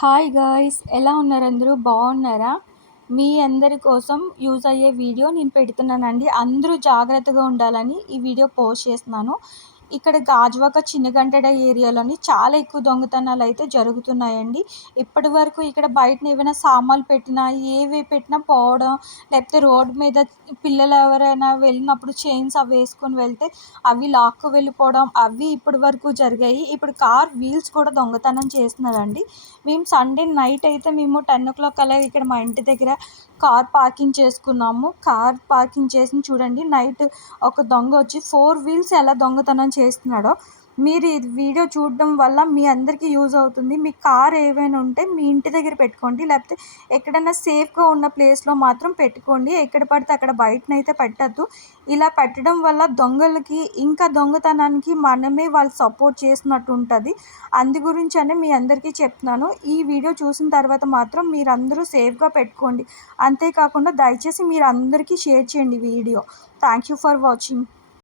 Hi guys, ఎలా ఉన్నారు? అందరూ బాగున్నారా? మీ అందరి కోసం యూజ్ అయ్యే వీడియో నేను పెడుతున్నానండి. అందరూ జాగ్రత్తగా ఉండాలని ఈ వీడియో పోస్ట్ చేస్తున్నాను. ఇక్కడ గాజువాక చిన్నగంటడ ఏరియాలోని చాలా ఎక్కువ దొంగతనాలు అయితే జరుగుతున్నాయండి. ఇప్పటి వరకు ఇక్కడ బయటన ఏమైనా సామాన్లు పెట్టినా, ఏవి పెట్టినా పోవడం, లేకపోతే రోడ్డు మీద పిల్లలు ఎవరైనా వెళ్ళినప్పుడు చైన్స్ అవి వేసుకొని వెళ్తే అవి లాక్కు వెళ్ళిపోవడం, అవి ఇప్పటి వరకు జరిగాయి. ఇప్పుడు కార్ వీల్స్ కూడా దొంగతనం చేస్తున్నారండి. మేము సండే నైట్ అయితే మేము 10 అలా ఇక్కడ మా ఇంటి దగ్గర కార్ పార్కింగ్ చేసుకున్నాము. కార్ పార్కింగ్ చేసి చూడండి, నైట్ ఒక దొంగ వచ్చి 4 వీల్స్ ఎలా దొంగతనం చేస్తున్నాడో. మీరు ఇది వీడియో చూడడం వల్ల మీ అందరికీ యూజ్ అవుతుంది. మీ కార్ ఏవైనా ఉంటే మీ ఇంటి దగ్గర పెట్టుకోండి, లేకపోతే ఎక్కడైనా సేఫ్గా ఉన్న ప్లేస్లో మాత్రం పెట్టుకోండి. ఎక్కడ పడితే అక్కడ బయటనైతే పెట్టద్దు. ఇలా పెట్టడం వల్ల దొంగలకి ఇంకా దొంగతనానికి మనమే వాళ్ళు సపోర్ట్ చేసినట్టు ఉంటుంది. అందు గురించనే మీ అందరికీ చెప్తున్నాను. ఈ వీడియో చూసిన తర్వాత మాత్రం మీరందరూ సేఫ్గా పెట్టుకోండి. అంతేకాకుండా దయచేసి మీరు అందరికీ షేర్ చేయండి video. Thank you for watching.